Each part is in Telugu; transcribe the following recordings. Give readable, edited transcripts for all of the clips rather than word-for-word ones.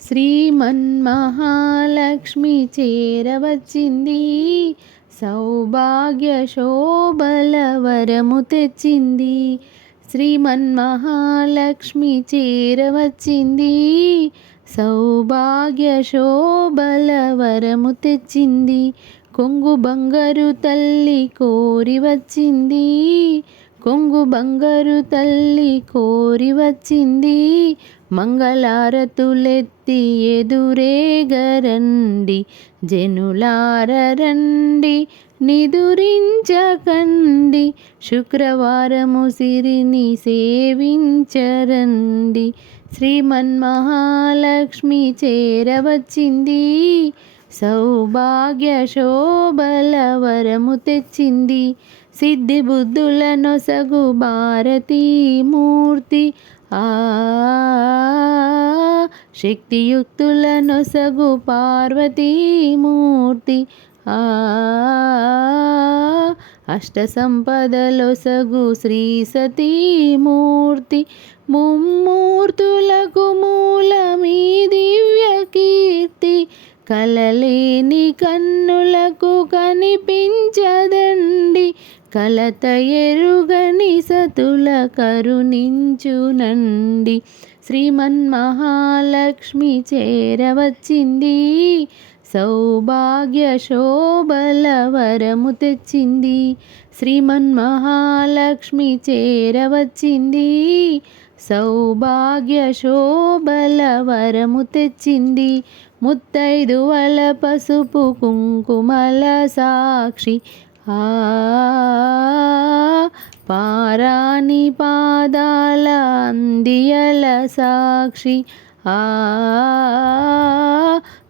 శ్రీమన్మహాలక్ష్మి చేరవచ్చింది, సౌభాగ్య శోభల వరము తెచ్చింది. శ్రీమన్మహాలక్ష్మి చేరవచ్చింది, సౌభాగ్య శోభల వరము తెచ్చింది. కొంగు బంగారు తల్లి కోరి వచ్చింది, కొంగు బంగారు తల్లి కోరి వచ్చింది. మంగళారతులెత్తి ఎదురేగరండి, జనులార రండి నిదురించకండి. శుక్రవారము సిరిని సేవించరండి. శ్రీమన్మహాలక్ష్మి చేరవచ్చింది, సౌభాగ్య శోభల వరము తెచ్చింది. సిద్ధి బుద్ధుల నొసగు భారతీమూర్తి, శక్తియుక్తుల నొసగు పార్వతీమూర్తి, అష్ట సంపదలొసగు శ్రీ సతీమూర్తి. ముమ్మూర్తులకు మూలమీ దివ్య కీర్తి, కలలేని కన్నులకు కనిపించదండి. కలత ఎరుగని సతుల కరుణించునండి. శ్రీమన్మహాలక్ష్మి చేరవచ్చింది, సౌభాగ్య శోభల వరము తెచ్చింది. శ్రీమన్మహాలక్ష్మి చేరవచ్చింది, సౌభాగ్య శోభల వరము తెచ్చింది. ముత్తైదువల పసుపు కుంకుమల సాక్షి, పారాని పాదాల అందియల సాక్షి,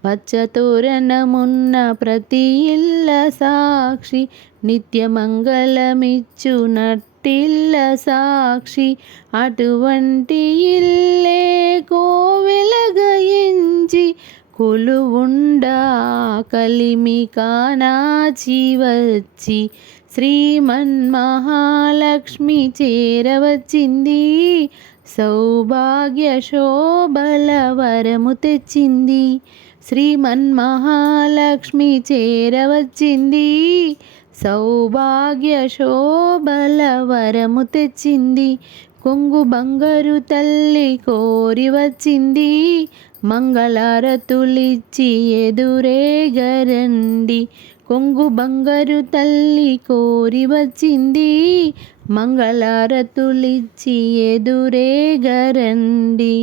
పచ్చతోరణమున్న ప్రతి ఇల్ల సాక్షి, నిత్యమంగళమిచ్చు నట్టిల్ల సాక్షి. అటువంటి ఇల్లే కోవెలగా ఎంచి కొలువుండ కలిమి కానాచి వచ్చి. శ్రీమన్మహాలక్ష్మి చేరవచ్చింది, సౌభాగ్య శోభల వరము తెచ్చింది. శ్రీమన్మహాలక్ష్మి చేరవచ్చింది, సౌభాగ్య శోభల వరము తెచ్చింది. కొంగు బంగారు తల్లి కోరి వచ్చింది, మంగళారతులిచ్చి ఎదురేగరండి. కొంగు బంగారు తల్లి కోరి వచ్చింది, మంగళారతులిచ్చి ఎదురేగరండి.